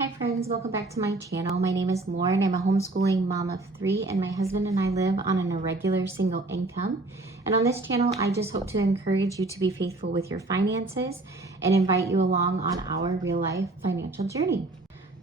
Hi friends, welcome back to my channel. My name is Lauren. I'm a homeschooling mom of 3 and my husband and I live on an irregular single income. And on this channel, I just hope to encourage you to be faithful with your finances and invite you along on our real life financial journey.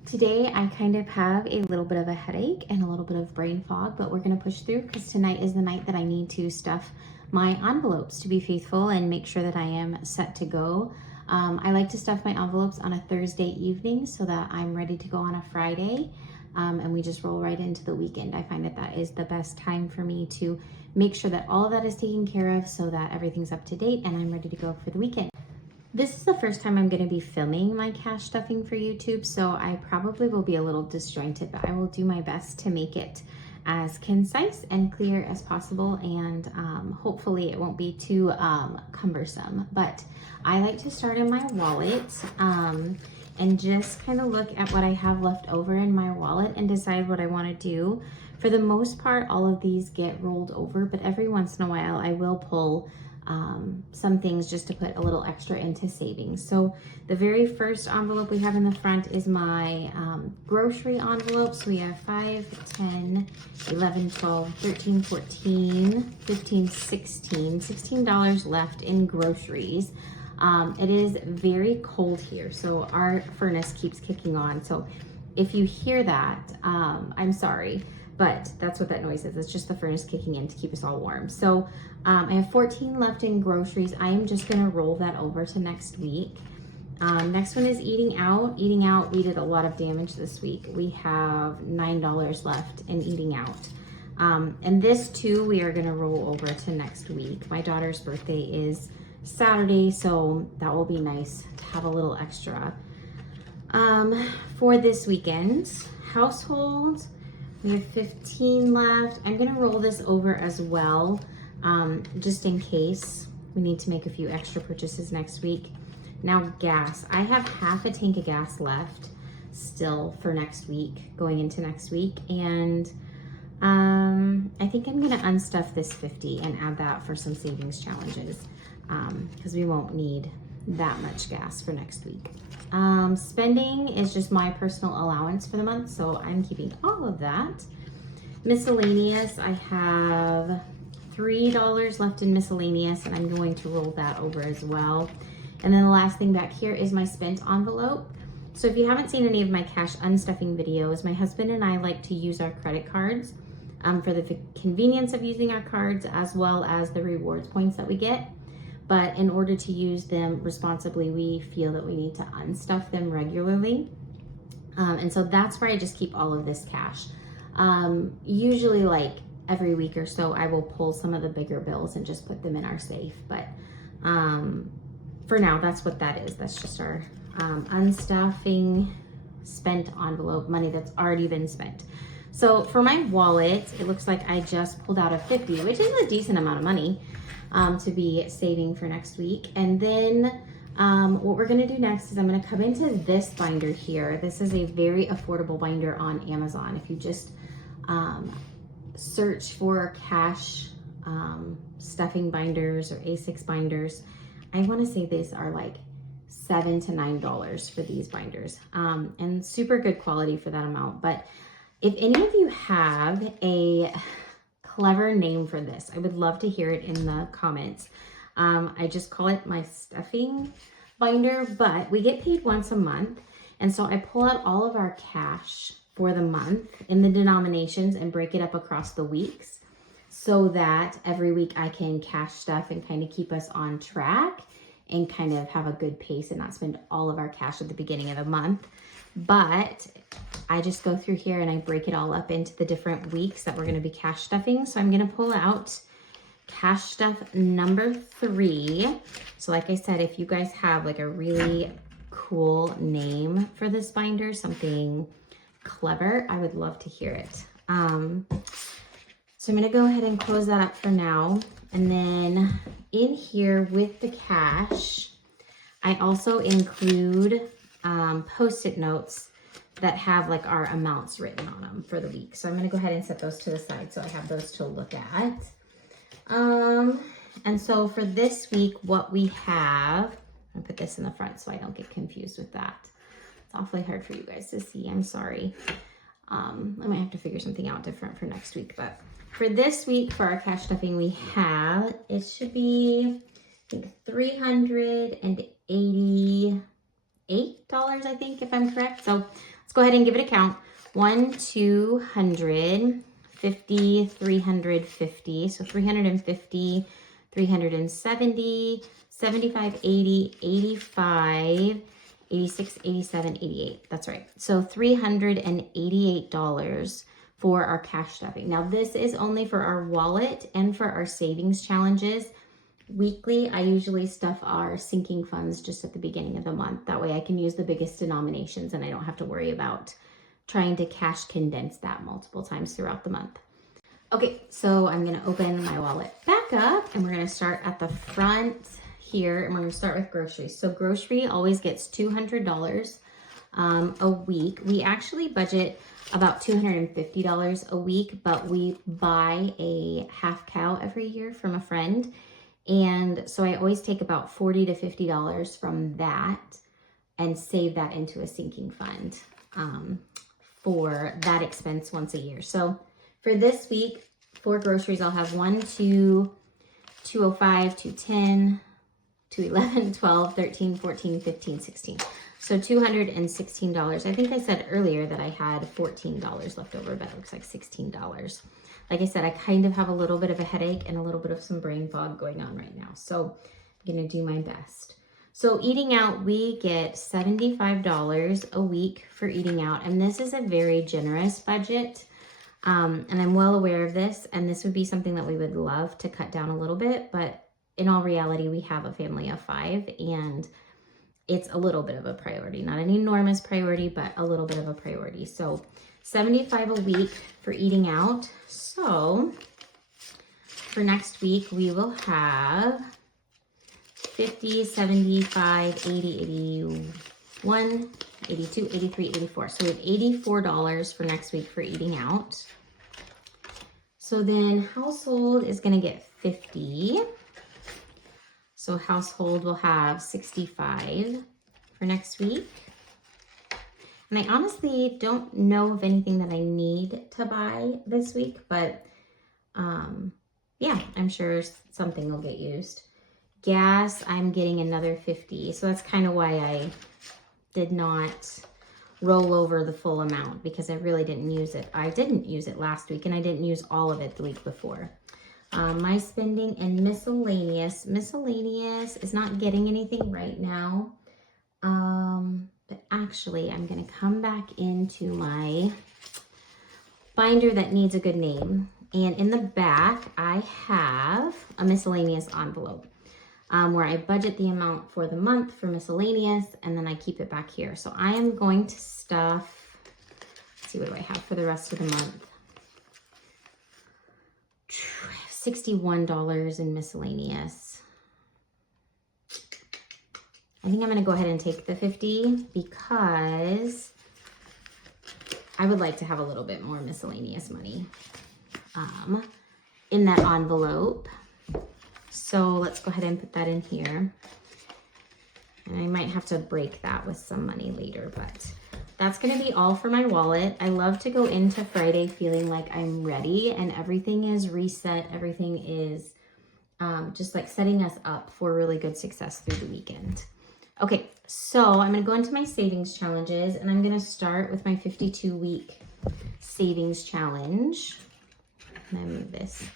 Today, I kind of have a little bit of a headache and a little bit of brain fog, but we're gonna push through because tonight is the night that I need to stuff my envelopes to be faithful and make sure that I am set to go. I like to stuff my envelopes on a Thursday evening so that I'm ready to go on a Friday and we just roll right into the weekend. I find that is the best time for me to make sure that all of that is taken care of so that everything's up to date and I'm ready to go for the weekend. This is the first time I'm going to be filming my cash stuffing for YouTube, so I probably will be a little disjointed, but I will do my best to make it as concise and clear as possible, and hopefully it won't be too cumbersome. But I like to start in my wallet and just kind of look at what I have left over in my wallet and decide what I want to do. For the most part, all of these get rolled over, but every once in a while I will pull some things just to put a little extra into savings. So the very first envelope we have in the front is my grocery envelopes. We have 5, 10, 11, 12, 13, 14, 15, 16, $16 left in groceries. It is very cold here, so our furnace keeps kicking on. So if you hear that, I'm sorry. But that's what that noise is. It's just the furnace kicking in to keep us all warm. So I have 14 left in groceries. I am just gonna roll that over to next week. Next one is eating out. Eating out, we did a lot of damage this week. We have $9 left in eating out. And this too, we are gonna roll over to next week. My daughter's birthday is Saturday, so that will be nice to have a little extra. For this weekend, household, we have 15 left. I'm gonna roll this over as well, just in case we need to make a few extra purchases next week. Now gas, I have half a tank of gas left still for next week, going into next week. And I think I'm gonna unstuff this 50 and add that for some savings challenges because we won't need that much gas for next week. Spending is just my personal allowance for the month, so I'm keeping all of that. Miscellaneous, I have $3 left in miscellaneous, and I'm going to roll that over as well. And then the last thing back here is my spent envelope. So if you haven't seen any of my cash unstuffing videos, my husband and I like to use our credit cards for the convenience of using our cards as well as the rewards points that we get. But in order to use them responsibly, we feel that we need to unstuff them regularly. And so that's where I just keep all of this cash. Usually like every week or so, I will pull some of the bigger bills and just put them in our safe. But for now, that's what that is. That's just our unstuffing spent envelope, money that's already been spent. So for my wallet, it looks like I just pulled out a 50, which is a decent amount of money. To be saving for next week. And then what we're gonna do next is I'm gonna come into this binder here. This is a very affordable binder on Amazon. If you just search for cash stuffing binders or A6 binders, I wanna say these are like $7 to $9 for these binders. And super good quality for that amount. But if any of you have a clever name for this, I would love to hear it in the comments. I just call it my stuffing binder, but we get paid once a month. And so I pull out all of our cash for the month in the denominations and break it up across the weeks so that every week I can cash stuff and kind of keep us on track and kind of have a good pace and not spend all of our cash at the beginning of the month. But I just go through here and I break it all up into the different weeks that we're going to be cash stuffing. So I'm going to pull out cash stuff number 3. So like I said, if you guys have like a really cool name for this binder, something clever, I would love to hear it. So I'm going to go ahead and close that up for now. And then in here with the cash, I also include Post-it notes that have like our amounts written on them for the week. So I'm gonna go ahead and set those to the side so I have those to look at. And so for this week, what we have, I'll put this in the front so I don't get confused with that. It's awfully hard for you guys to see. I'm sorry. I might have to figure something out different for next week. But for this week, for our cash stuffing, we have, it should be, I think, $388, I think, if I'm correct. So let's go ahead and give it a count. 1, 250, 350. So 350, 370, 75, 80, 85, 86, 87, 88. That's right. So $388 for our cash stuffing. Now this is only for our wallet and for our savings challenges. Weekly, I usually stuff our sinking funds just at the beginning of the month. That way I can use the biggest denominations and I don't have to worry about trying to cash condense that multiple times throughout the month. Okay, so I'm gonna open my wallet back up and we're gonna start at the front here and we're gonna start with groceries. So grocery always gets $200 a week. We actually budget about $250 a week, but we buy a half cow every year from a friend. And so I always take about $40 to $50 from that and save that into a sinking fund for that expense once a year. So for this week, for groceries, I'll have 1, 2, 205, 210, 211, 12, 13, 14, 15, 16. So $216. I think I said earlier that I had $14 left over, but it looks like $16. Like I said, I kind of have a little bit of a headache and a little bit of some brain fog going on right now. So I'm gonna do my best. So eating out, we get $75 a week for eating out. And this is a very generous budget. And I'm well aware of this. And this would be something that we would love to cut down a little bit. But in all reality, we have a family of 5 and it's a little bit of a priority. Not an enormous priority, but a little bit of a priority. So $75 a week for eating out. So for next week, we will have 50, 75, 80, 81, 82, 83, 84. So we have $84 for next week for eating out. So then household is going to get 50. So household will have 65 for next week. And I honestly don't know of anything that I need to buy this week, but yeah, I'm sure something will get used. Gas, I'm getting another 50. So that's kind of why I did not roll over the full amount because I really didn't use it. I didn't use it last week and I didn't use all of it the week before. My spending and miscellaneous. Miscellaneous is not getting anything right now. But actually, I'm going to come back into my binder that needs a good name. And in the back, I have a miscellaneous envelope where I budget the amount for the month for miscellaneous, and then I keep it back here. So I am going to stuff, let's see, what do I have for the rest of the month? I have $61 in miscellaneous. I think I'm going to go ahead and take the 50 because I would like to have a little bit more miscellaneous money in that envelope. So let's go ahead and put that in here. And I might have to break that with some money later, but that's going to be all for my wallet. I love to go into Friday feeling like I'm ready and everything is reset. Everything is just like setting us up for really good success through the weekend. Okay, so I'm going to go into my savings challenges and I'm going to start with my 52-week savings challenge. And I move this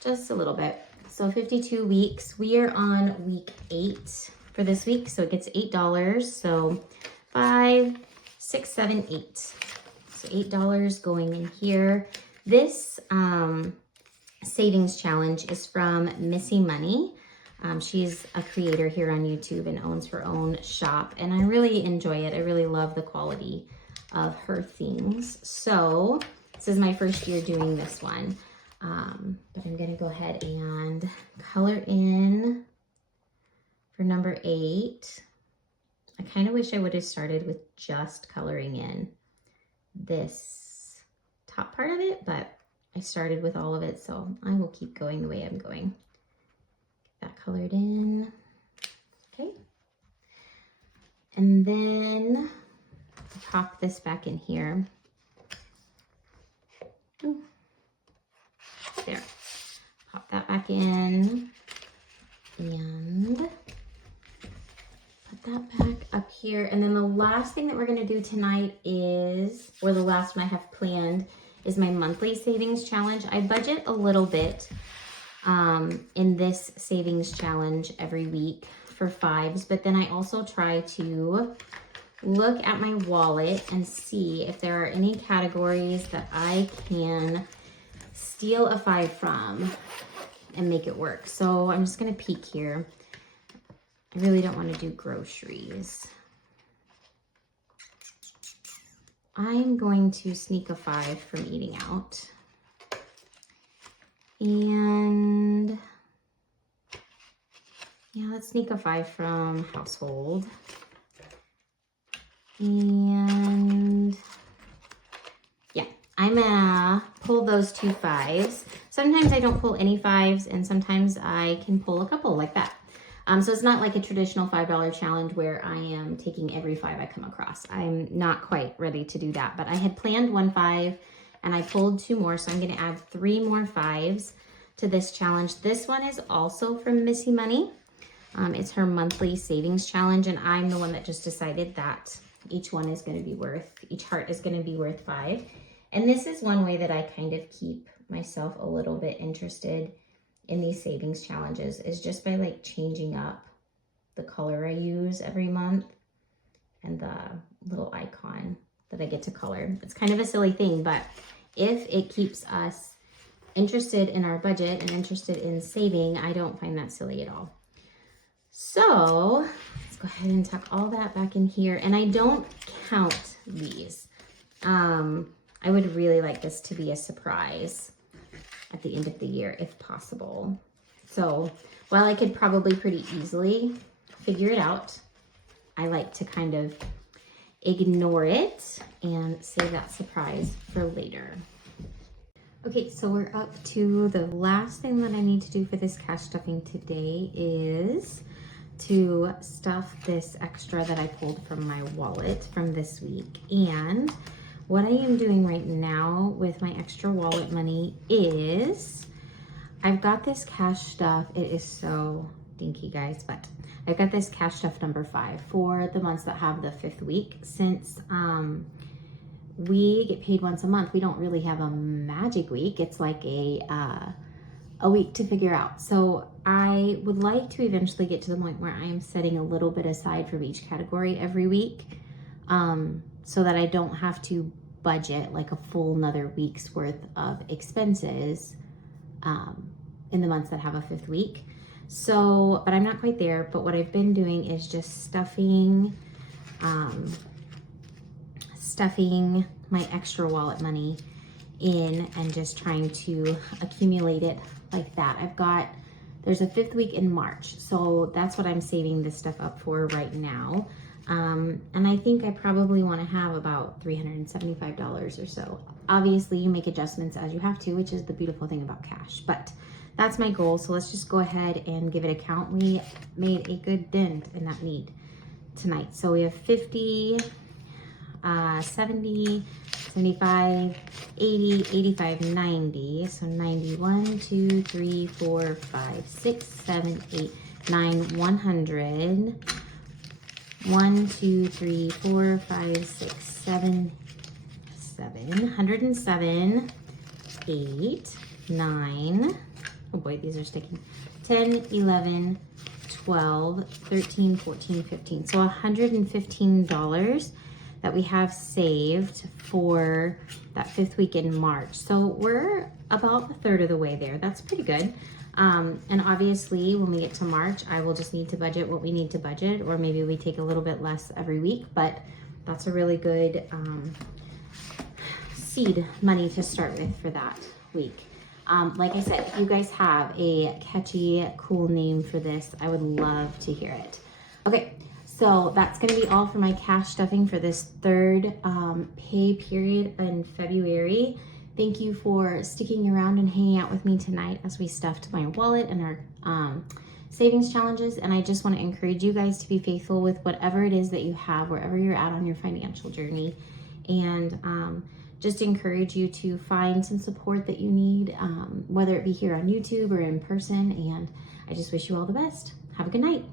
just a little bit. So 52 weeks, we are on week 8 for this week. So it gets $8. So 5, 6, 7, 8. So $8 going in here. This savings challenge is from Missy Money. She's a creator here on YouTube and owns her own shop. And I really enjoy it. I really love the quality of her things. So this is my first year doing this one. But I'm going to go ahead and color in for number 8. I kind of wish I would have started with just coloring in this top part of it, but I started with all of it, so I will keep going the way I'm going. Get that colored in. Okay. And then pop this back in here. Ooh. There. Pop that back in. And put that back up here. And then the last thing that we're going to do tonight is, or the last one I have planned, is my monthly savings challenge. I budget a little bit in this savings challenge every week for fives, but then I also try to look at my wallet and see if there are any categories that I can steal a 5 from and make it work. So I'm just gonna peek here. I really don't want to do groceries. I'm going to sneak a 5 from eating out. And yeah, let's sneak a 5 from household. And yeah, I'm gonna pull those 2 5s. Sometimes I don't pull any 5s, and sometimes I can pull a couple like that. So it's not like a traditional $5 challenge where I am taking every 5 I come across. I'm not quite ready to do that, but I had planned 1 5 and I pulled 2 more. So I'm gonna add 3 more 5s to this challenge. This one is also from Missy Money. It's her monthly savings challenge, and I'm the one that just decided that each heart is gonna be worth 5. And this is one way that I kind of keep myself a little bit interested in these savings challenges, is just by like changing up the color I use every month and the little icon that I get to color. It's kind of a silly thing, but if it keeps us interested in our budget and interested in saving, I don't find that silly at all. So let's go ahead and tuck all that back in here. And I don't count these. I would really like this to be a surprise at the end of the year if possible. So while I could probably pretty easily figure it out, I like to kind of ignore it and save that surprise for later. Okay, so we're up to the last thing that I need to do for this cash stuffing today is to stuff this extra that I pulled from my wallet from this week. And what I am doing right now with my extra wallet money is I've got this cash stuff. It is so dinky, guys, but I've got this cash stuff number 5 for the months that have the 5th week. Since we get paid once a month, we don't really have a magic week. It's like a week to figure out. So I would like to eventually get to the point where I am setting a little bit aside from each category every week, so that I don't have to budget like a full another week's worth of expenses in the months that have a 5th week. So, but I'm not quite there. But what I've been doing is just stuffing my extra wallet money in and just trying to accumulate it like that. There's a 5th week in March, so that's what I'm saving this stuff up for right now. And I think I probably want to have about $375 or so. Obviously, you make adjustments as you have to, which is the beautiful thing about cash. But that's my goal, so let's just go ahead and give it a count. We made a good dent in that need tonight. So we have 50, 70, 75, 80, 85, 90. So 90, 1, 2, 3, 4, 5, 6, 7, 8, 9, 100. 1, 2, 3, 4, 5, 6, 7, 107, 8, 9. Oh boy, these are sticking. 10, 11, 12, 13, 14, 15. So $115 that we have saved for that 5th week in March. So we're about a third of the way there. That's pretty good. And obviously when we get to March, I will just need to budget what we need to budget, or maybe we take a little bit less every week, but that's a really good seed money to start with for that week. Like I said, if you guys have a catchy, cool name for this, I would love to hear it. Okay, so that's gonna be all for my cash stuffing for this 3rd pay period in February. Thank you for sticking around and hanging out with me tonight as we stuffed my wallet and our savings challenges, and I just want to encourage you guys to be faithful with whatever it is that you have, wherever you're at on your financial journey, and just encourage you to find some support that you need, whether it be here on YouTube or in person, and I just wish you all the best. Have a good night.